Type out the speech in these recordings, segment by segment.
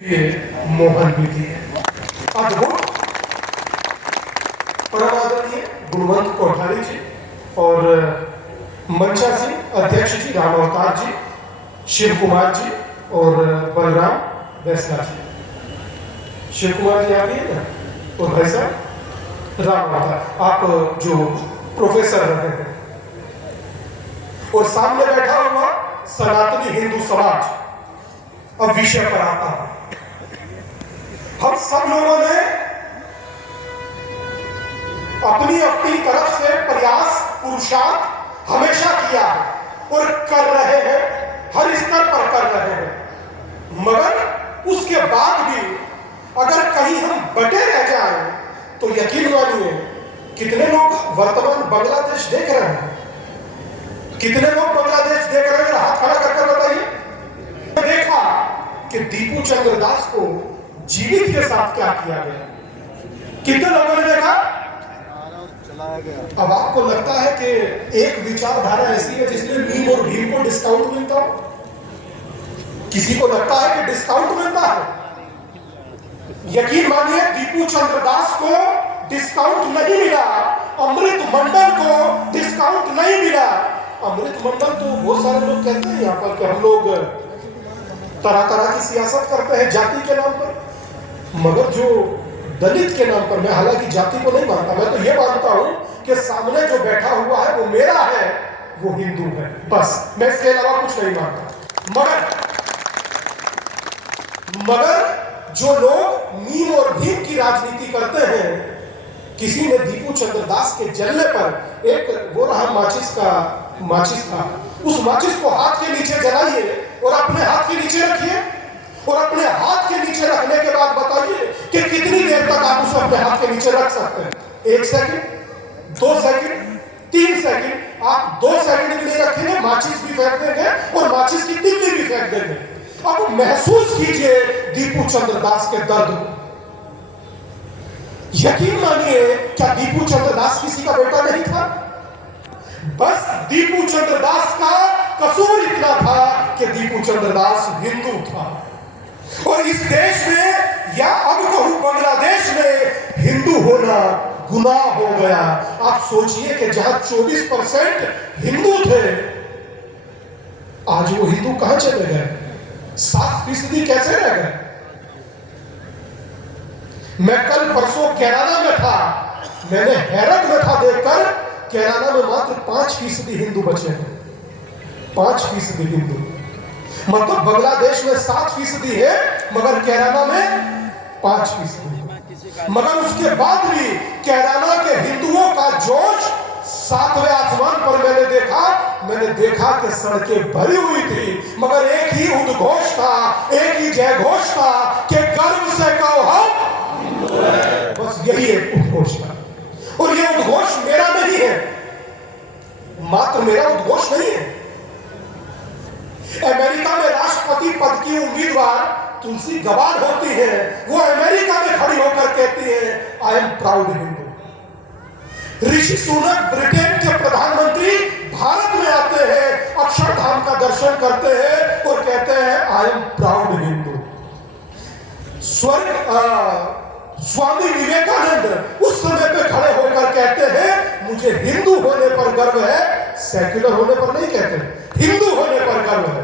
मोहन विधि है। अद्भुत परमादरणीय गुणवंत कोठारी जी और मंचा सिंह अध्यक्ष जी, राम अवतार जी, शिव कुमार जी और बलराम वैसला जी। शिव कुमार जी आ गए ना, और भाई साहब राम अवतार, आप जो प्रोफेसर रहे हैं, और सामने बैठा हुआ सनातनी हिंदू समाज। अब विषय पर आता है। हम सब लोगों ने अपनी अपनी तरफ से प्रयास पुरुषार्थ हमेशा किया है और कर रहे हैं, हर स्तर पर कर रहे हैं, मगर उसके बाद भी अगर कहीं हम बटे रह जाएं तो यकीन मानिए कितने लोग वर्तमान बांग्लादेश देख रहे हैं, कितने लोग बांग्लादेश देख रहे हैं, हाथ खड़ा करके बताइए। देखा कि दीपू चंद्र दास को जीवित के साथ क्या किया गया, कितने लोगों ने देखा। अब आपको लगता है कि एक विचारधारा ऐसी है जिसमें मीम और भीम को डिस्काउंट मिलता हो, किसी को लगता है कि डिस्काउंट मिलता है। यकीन मानिए दीपू चंद्र दास को डिस्काउंट नहीं मिला, अमृत मंडल को डिस्काउंट नहीं मिला। अमृत मंडल तो बहुत सारे लोग कहते हैं यहाँ पर कि हम लोग तरह तरह की सियासत करते हैं जाति के नाम पर, मगर जो दलित के नाम पर, मैं हालांकि जाति को नहीं मानता, मैं तो ये मानता हूं कि सामने जो बैठा हुआ है वो मेरा है, वो हिंदू है, बस। मैं इसके अलावा कुछ नहीं मानता। मगर जो लोग मीम और भीम की राजनीति करते हैं, किसी ने दीपू चंद्र दास के जलने पर एक वो रहा माचिस था, उस माचिस को हाथ के नीचे जलाइए और अपने हाथ के नीचे रखिए, और अपने हाथ के नीचे रखने के बाद बताइए कि कितनी देर तक आप उसे अपने हाथ के नीचे रख सकते हैं। 1 सेकंड, 2 सेकंड, 3 सेकंड। आप 2 सेकंड भी नहीं रखेंगे, माचिस भी फेंक देंगे और माचिस की तिल्ली भी फेंक देंगे। अब महसूस कीजिए दीपू चंद्र दास के दर्द को। यकीन मानिए, क्या दीपू चंद्र दास किसी का बेटा नहीं था? बस दीपू चंद्र दास का कसूर इतना था कि दीपू चंद्र दास हिंदू था, और इस देश में या अब कहूं बांग्लादेश में हिंदू होना गुनाह हो गया। आप सोचिए कि जहां 24% हिंदू थे, आज वो हिंदू कहां चले गए? 7% कैसे रह गए? मैं कल परसों कैराना में था, मैंने हैरत में था देखकर, कैराना में मात्र 5% हिंदू बचे हैं। 5% हिंदू, मतलब बांग्लादेश में 7% है, मगर कैराना में 5%। मगर उसके बाद भी कैराना के हिंदुओं का जोश 7वें आसमान पर मैंने देखा कि सड़कें भरी हुई थी, मगर एक ही उद्घोष था, एक ही जय घोष था कि गर्व से कहो हम, बस यही एक उद्घोष था। और यह उद्घोष मेरा नहीं है, मात्र मेरा उद्घोष नहीं है। अमेरिका में राष्ट्रपति पद की उम्मीदवार तुलसी गवार होती है, वो अमेरिका में खड़ी होकर कहती है I am proud Hindu. Rishi Sunak Britain के प्रधानमंत्री भारत में आते हैं, अक्षरधाम का दर्शन करते हैं और कहते हैं I am proud Hindu. Swami Vivekananda उस समय पे खड़े होकर कहते हैं मुझे हिंदू होने पर गर्व है, सेक्युलर होने पर नहीं कहते, हिंदू होने पर गर्व है।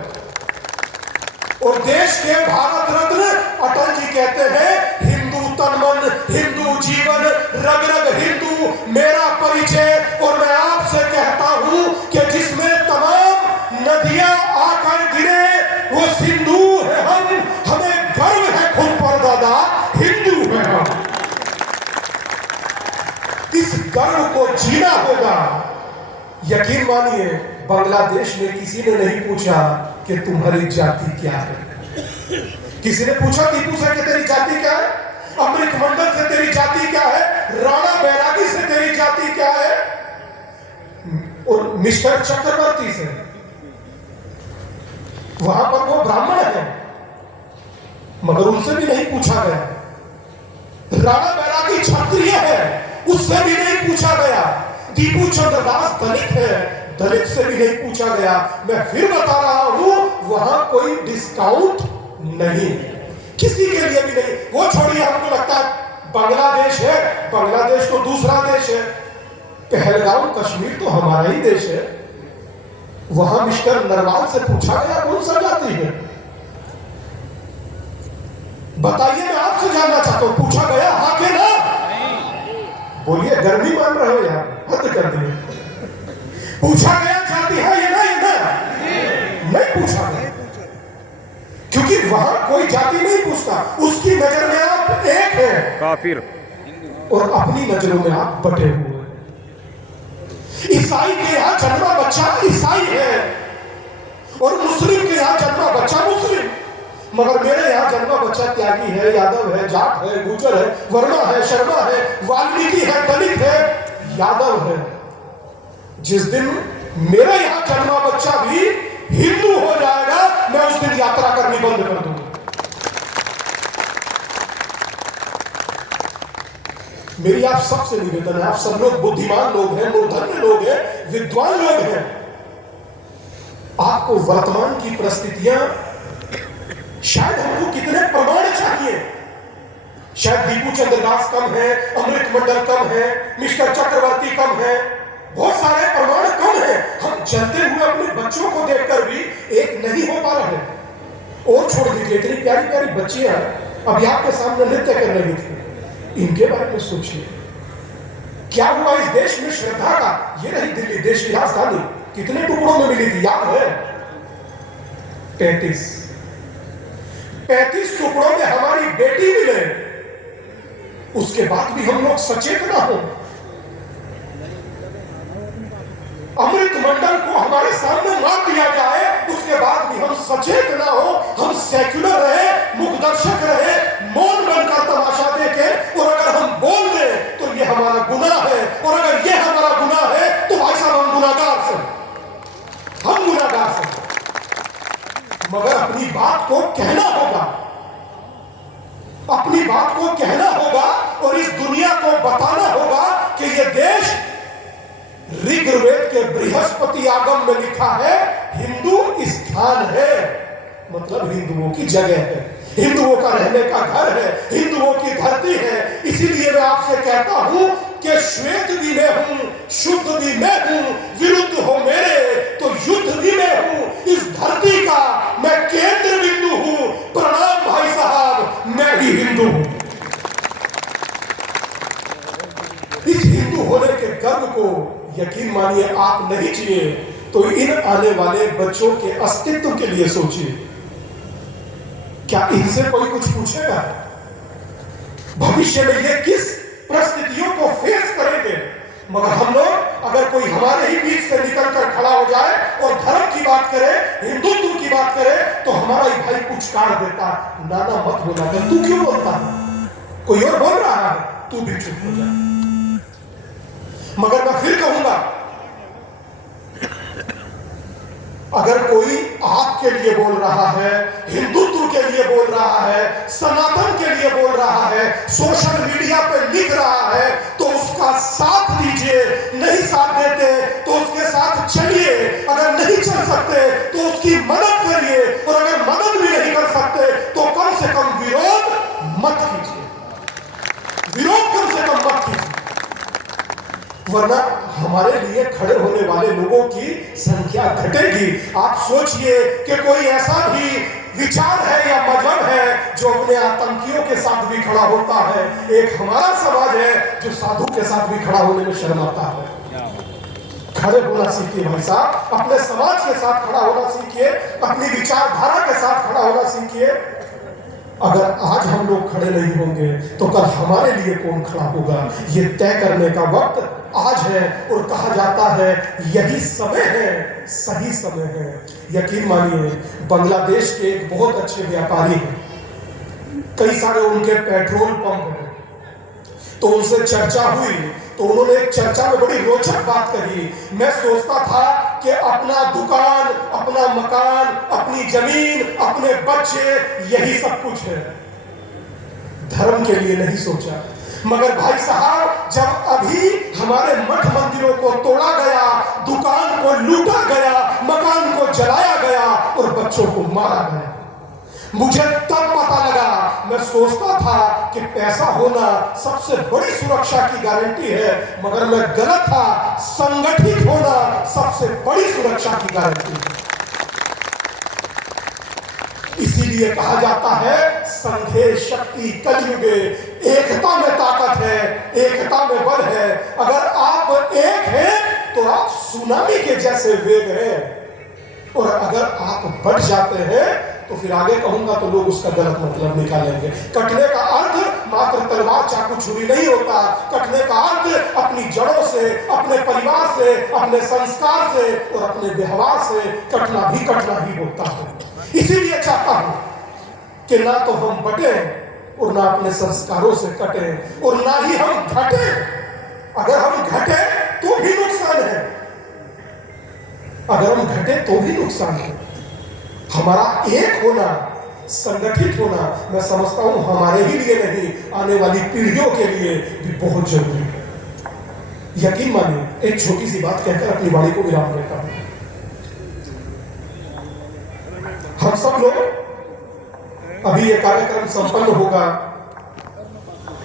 और देश के भारत रत्न अटल जी कहते हैं हिंदू तन मन, हिंदू जीवन, रग रग हिंदू मेरा परिचय। और मैं आपसे कहता हूं कि जिसमें तमाम नदियां आकर गिरे वो सिंधु है हम, हमें गर्व है खुद पर दादा, हिंदू है हम। इस गर्व को जीना होगा। यकीन मानिए बांग्लादेश में किसी ने नहीं पूछा कि तुम्हारी जाति क्या है। किसी ने पूछा दीपू से कि तेरी जाति क्या है, अमृत मंडल से तेरी जाति क्या है, राणा बैरागी से तेरी जाति क्या है, और मिस्टर चक्रवर्ती से, वहां पर वो ब्राह्मण है, मगर उनसे भी नहीं पूछा गया। राणा बैरागी क्षत्रिय है, उससे भी नहीं पूछा गया। दीपू चंद्र दास दलित है, दलित से भी नहीं पूछा गया। मैं फिर बता रहा हूं, वहां कोई डिस्काउंट नहीं है, किसी छोड़िए, हमको लगता है बांग्लादेश है, बांग्लादेश तो दूसरा देश है। पहलगाम कश्मीर तो हमारा ही देश है। वहां मिस्टर नरवाल से पूछा गया कौन सा जाति है? बताइए, मैं आपसे जानना चाहता हूं, पूछा गया हाँ के ना? बोलिए, गर्मी मान रहे हो यार, हद कर दिए। पूछा गया जाति है ये ना? ये ना नहीं पूछा गया, क्योंकि वहां कोई जाति नहीं पूछता। उसकी नजर में आप एक है काफिर, और अपनी नजरों में आप बटे हुए। ईसाई के यहां जन्मा बच्चा ईसाई है और मुस्लिम के यहां जन्मा बच्चा मुस्लिम। मगर मेरे यहां जन्मा बच्चा त्यागी है, यादव है, जाट है, गुर्जर है, वर्मा है, शर्मा है, वाल्मीकि है, दलित है, यादव है। जिस दिन मेरे यहां जन्मा बच्चा भी हिंदू हो जाएगा, मैं उस दिन यात्रा करनी बंद कर दूंगा। मेरी आप सबसे निवेदन है, आप सब लोग बुद्धिमान लोग हैं, मूर्धन्य लोग हैं, विद्वान लोग हैं। आपको वर्तमान की परिस्थितियां, शायद हमको कितने प्रमाण चाहिए? शायद दीपू चंद्र दास कम है, अमृत मंडल कम है, मिस्टर चक्रवर्ती कम है, बहुत सारे प्रमाण कम है। हम चलते हुए अपने बच्चों को देखकर भी एक नहीं हो पा रहे। और छोड़ दीजिए, इतनी प्यारी प्यारी बच्चियां अभी आपके सामने नृत्य कर रही थी, इनके बारे में सोचिए। क्या हुआ इस देश में श्रद्धा का? ये रही दिल्ली, देश की राजधानी, कितने टुकड़ों में मिली थी याद है? 35 टुकड़ों में हमारी बेटी मिले, उसके बाद भी हम लोग सचेत ना हो। अमृत मंडल को हमारे सामने मार दिया जाए, उसके बाद भी हम सचेत ना हो, हम सेक्युलर रहे, मुखदर्शक रहे, मौन बनकर तमाशा देखें, और अगर हम बोल दें तो ये हमारा गुनाह है, और अगर ये हमारा गुनाह है तो भाई साहब हम गुनाहगार से, हम गुनाहगार से। मगर अपनी बात को कहना होगा, अपनी बात को कहना होगा, और इस दुनिया को बताना होगा कि ये देश ऋग्वेद के बृहस्पति आगम में लिखा है हिंदू स्थान है, मतलब हिंदुओं की जगह है, हिंदुओं का रहने का घर है, हिंदुओं की धरती है। इसीलिए मैं आपसे कहता हूं कि श्वेत भी मैं हूं, शुद्ध भी मैं हूं, विरुद्ध हो मेरे तो युद्ध भी मैं हूं। इस धरती का मैं केंद्र बिंदु हूं। प्रणाम भाई साहब, मैं ही हिंदू हूं। इस हिंदू होने के गर्व को यकीन मानिए आप नहीं जिए तो इन आने वाले बच्चों के अस्तित्व के लिए सोचिए। क्या इनसे कोई कुछ पूछेगा? भविष्य में ये किस परिस्थितियों को फेस करेंगे? मगर हम लोग, अगर कोई हमारे ही बीच से निकलकर खड़ा हो जाए और धर्म की बात करे, हिंदुत्व की बात करे, तो हमारा ही भाई पुचकार देता, नाना मत बोला कर, तू क्यों बोलता है? कोई और बोल रहा है, तू भी चुप हो जा। मगर मैं फिर कहूंगा, अगर कोई आपके लिए बोल रहा है, हिंदुत्व के लिए बोल रहा है, सनातन के लिए बोल रहा है, सोशल मीडिया पे लिख रहा है, तो उसका साथ दीजिए। नहीं साथ देते तो उसके साथ चलिए। अगर नहीं चल सकते तो उसकी मदद करिए, और अगर मदद भी नहीं कर सकते तो कम से कम विरोध मत कीजिए, विरोध कम से कम मत कीजिए, वरना हमारे लिए खड़े होने वाले लोगों की संख्या घटेगी। आप सोचिए कि कोई ऐसा भी विचार है या मजहब है जो अपने आतंकियों के साथ भी खड़ा होता है। एक हमारा समाज है जो साधु के साथ भी खड़ा होने में शर्माता है। खड़े होना सीखिए भाई साहब, अपने समाज के साथ खड़ा होना सीखिए, अपनी विचारधारा के साथ खड़ा होना सीखिए। अगर आज हम लोग खड़े नहीं होंगे तो कल हमारे लिए कौन खड़ा होगा, ये तय करने का वक्त आज है। और कहा जाता है यही समय है, सही समय है। यकीन मानिए, बांग्लादेश के एक बहुत अच्छे व्यापारी हैं, कई सारे उनके पेट्रोल पंप हैं, तो उनसे चर्चा हुई तो उन्होंने एक चर्चा में बड़ी रोचक बात कही। मैं सोचता था कि अपना दुकान, अपना मकान, अपनी जमीन, अपने बच्चे, यही सब कुछ है, धर्म के लिए नहीं सोचा। मगर भाई साहब, जब अभी हमारे मठ मंदिरों को तोड़ा गया, दुकान को लूटा गया, मकान को जलाया गया और बच्चों को मारा गया, मुझे तब पता लगा, मैं सोचता था कि पैसा होना सबसे बड़ी सुरक्षा की गारंटी है, मगर मैं गलत था। संगठित होना सबसे बड़ी सुरक्षा की गारंटी है। इसीलिए कहा जाता है संघे शक्ति कलयुगे, एकता में ताकत है, एकता में बल है। अगर आप एक हैं तो आप सुनामी के जैसे वेग हैं, और अगर आप बढ़ जाते हैं तो फिर आगे कहूंगा तो लोग उसका गलत मतलब निकालेंगे। कटने का अर्थ मात्र तलवार चाकू छुरी नहीं होता। कटने का अर्थ अपनी जड़ों से, अपने परिवार से, अपने संस्कार से और अपने व्यवहार से कटना ही होता है। इसीलिए चाहता हूं कि ना तो हम बटे और ना अपने संस्कारों से कटे, और ना ही हम घटे। अगर हम घटे तो भी नुकसान है, अगर हम घटे तो भी नुकसान है। हमारा एक होना, संगठित होना, मैं समझता हूं हमारे ही लिए नहीं, आने वाली पीढ़ियों के लिए भी बहुत जरूरी है। यकीन मानिए, एक छोटी सी बात कहकर अपनी वाणी को विराम देता हूं। हम सब लोग, अभी ये कार्यक्रम संपन्न होगा,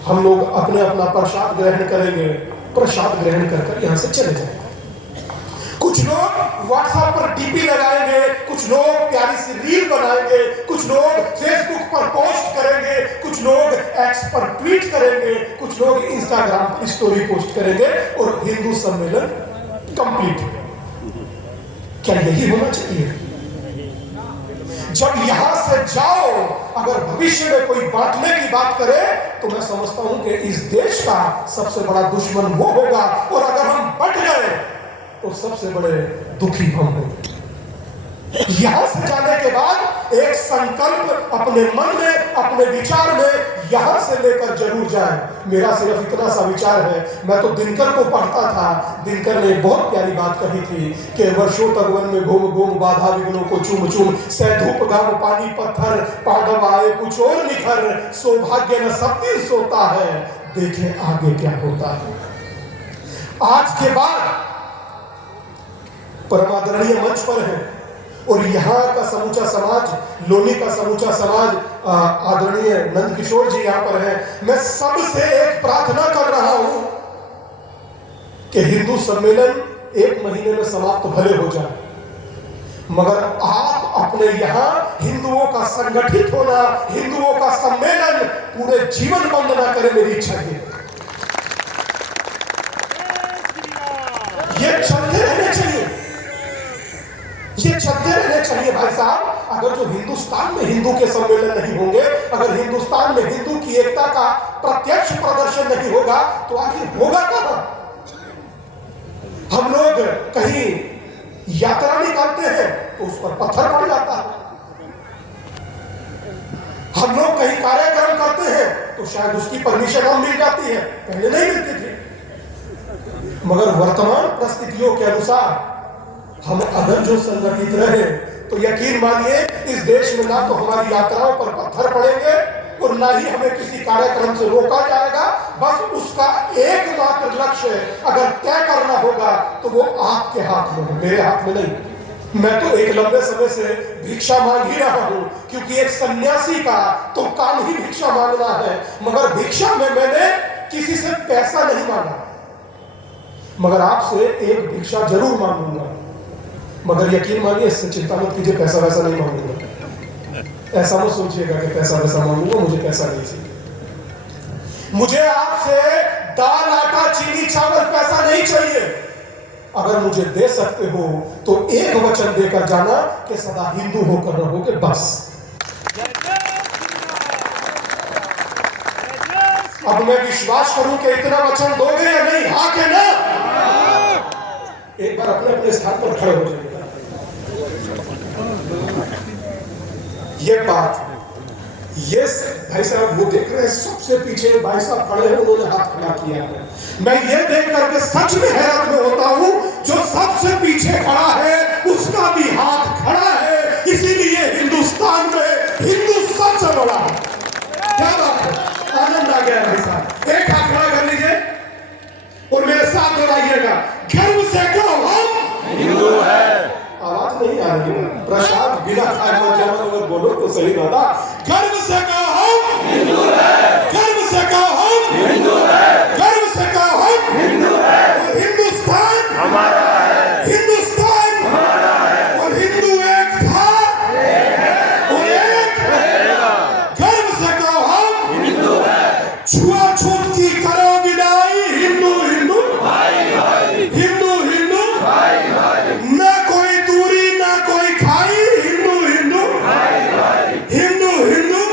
हम लोग अपने अपना प्रसाद ग्रहण करेंगे। प्रसाद ग्रहण कर यहां से चले जाएंगे। कुछ लोग व्हाट्सएप पर डीपी लगाएंगे, कुछ लोग प्यारी सी रील बनाएंगे, कुछ लोग फेसबुक पर पोस्ट करेंगे, कुछ लोग एक्स पर ट्वीट करेंगे, कुछ लोग इंस्टाग्राम पर स्टोरी पोस्ट करेंगे, और हिंदू सम्मेलन कंप्लीट। क्या यही होना चाहिए? जब यहां से जाओ, अगर भविष्य में कोई बांटने की बात करे तो मैं समझता हूं कि इस देश का सबसे बड़ा दुश्मन वो होगा, और अगर हम बट गए तो सबसे बड़े दुखी हम होंगे। यहां से जाने के बाद एक संकल्प अपने मन में, अपने विचार में यहां से लेकर जरूर जाए। मेरा सिर्फ इतना सा विचार है। मैं तो दिनकर को पढ़ता था, दिनकर ने बहुत प्यारी बात कही थी कि वर्षों तक वन में घूम घूम बाधा विघ्नों को चूम चूम, से धूप घाम पानी पत्थर, पांडव आए कुछ और निखर, सौभाग्य न सब दिन सोता है, देखे आगे क्या होता है। आज के बाद परमादरणीय मंच पर है, और यहाँ का समूचा समाज, लोनी का समूचा समाज, आदरणीय नंद किशोर जी यहाँ पर हैं। मैं सबसे एक प्रार्थना कर रहा हूं कि हिंदू सम्मेलन 1 महीने में समाप्त भले हो जाए, मगर आप अपने यहाँ हिंदुओं का संगठित होना, हिंदुओं का सम्मेलन पूरे जीवन बंद ना करे, मेरी इच्छा है। ये चलते रहने चाहिए, ये चलते रहने चाहिए भाई साहब। अगर जो हिंदुस्तान में हिंदू के सम्मेलन नहीं होंगे, अगर हिंदुस्तान में हिंदू की एकता का प्रत्यक्ष प्रदर्शन नहीं होगा, तो आखिर होगा कहां? हम लोग कहीं यात्रा निकालते हैं तो उस पर पत्थर पड़ जाता है। हम लोग कहीं कार्यक्रम करते हैं तो शायद उसकी परमिशन हम मिल जाती है, पहले नहीं मिलती थी। मगर वर्तमान परिस्थितियों के अनुसार हम अगर जो संगठित रहे तो यकीन मानिए इस देश में ना तो हमारी यात्राओं पर पत्थर पड़ेंगे और ना ही हमें किसी कार्यक्रम से रोका जाएगा। बस उसका एकमात्र लक्ष्य अगर तय करना होगा तो वो आपके हाथ में है, मेरे हाथ में नहीं। मैं तो एक लंबे समय से भिक्षा मांग ही रहा हूं, क्योंकि एक सन्यासी का तो काम ही भिक्षा मांगना है। मगर भिक्षा में मैंने किसी से पैसा नहीं मांगा, मगर आपसे एक भिक्षा जरूर मांगूंगा। मगर यकीन मानिए, इससे चिंता मत कीजिए, पैसा वैसा नहीं मांगूंगा। ऐसा मत सोचिएगा कि पैसा वैसा मांगूंगा, मुझे पैसा नहीं चाहिए। मुझे आपसे दाल आटा चीनी चावल पैसा नहीं चाहिए। अगर मुझे दे सकते हो तो एक वचन देकर जाना कि सदा हिंदू होकर रहोगे, बस। अब मैं विश्वास करूं कि इतना वचन दोगे या नहीं, हाँ के ना? एक बार अपने अपने स्थान पर खड़े हो जाइए। ये बात, ये भाई साहब वो देख रहे हैं सबसे पीछे भाई साहब खड़े हैं, उन्होंने हाथ खड़ा किया है। मैं ये देख करके सच में हैरत में होता हूं, जो सबसे पीछे खड़ा है उसका भी हाथ खड़ा है। इसीलिए हिंदुस्तान में हिंदू सबसे बड़ा है। क्या बात है, आनंद आ गया भाई साहब। एक हाथ खड़ा कर लीजिए और मेरे साथ दोहराइएगा, गर्व से कहो हम हिंदू है। आवाज नहीं आ रही है, प्रसाद बिना खाए मत जाना, अगर बोलो तो सही बात। छुआछूत की करो विदाई, हिंदू हिंदू हिंदू हिंदू, ना कोई दूरी ना कोई खाई, हिंदू हिंदू हिंदू हिंदू।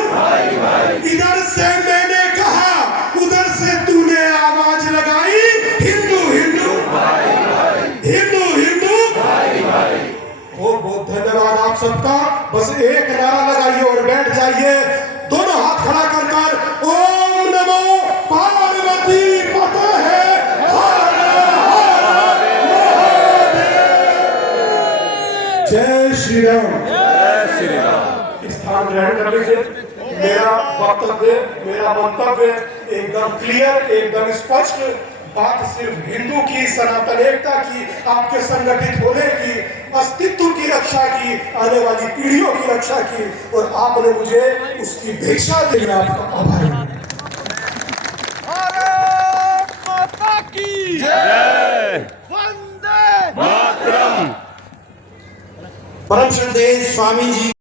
इधर से मैंने कहा उधर से तूने आवाज लगाई, हिंदू हिंदू हिंदू हिंदू। बहुत बहुत धन्यवाद आप सबका। बस एक नारा लगाइए और बैठ जाइए, दोनों हाथ खड़ा कर कर ओम नमो पार्वती पते है, हर हर महादेव। जय श्री राम। स्थान ग्रहण कर लीजिए। मेरा वक्तव्य, मेरा मंतव्य एकदम क्लियर, एकदम स्पष्ट। बात सिर्फ हिंदू की सनातन एकता की, आपके संगठित होने की, अस्तित्व की रक्षा की, आने वाली पीढ़ियों की रक्षा की, और आपने मुझे उसकी भिक्षा देना आपका आभारी हूं। भारत माता की जय। वंदे मातरम। परम श्रद्धेय स्वामी जी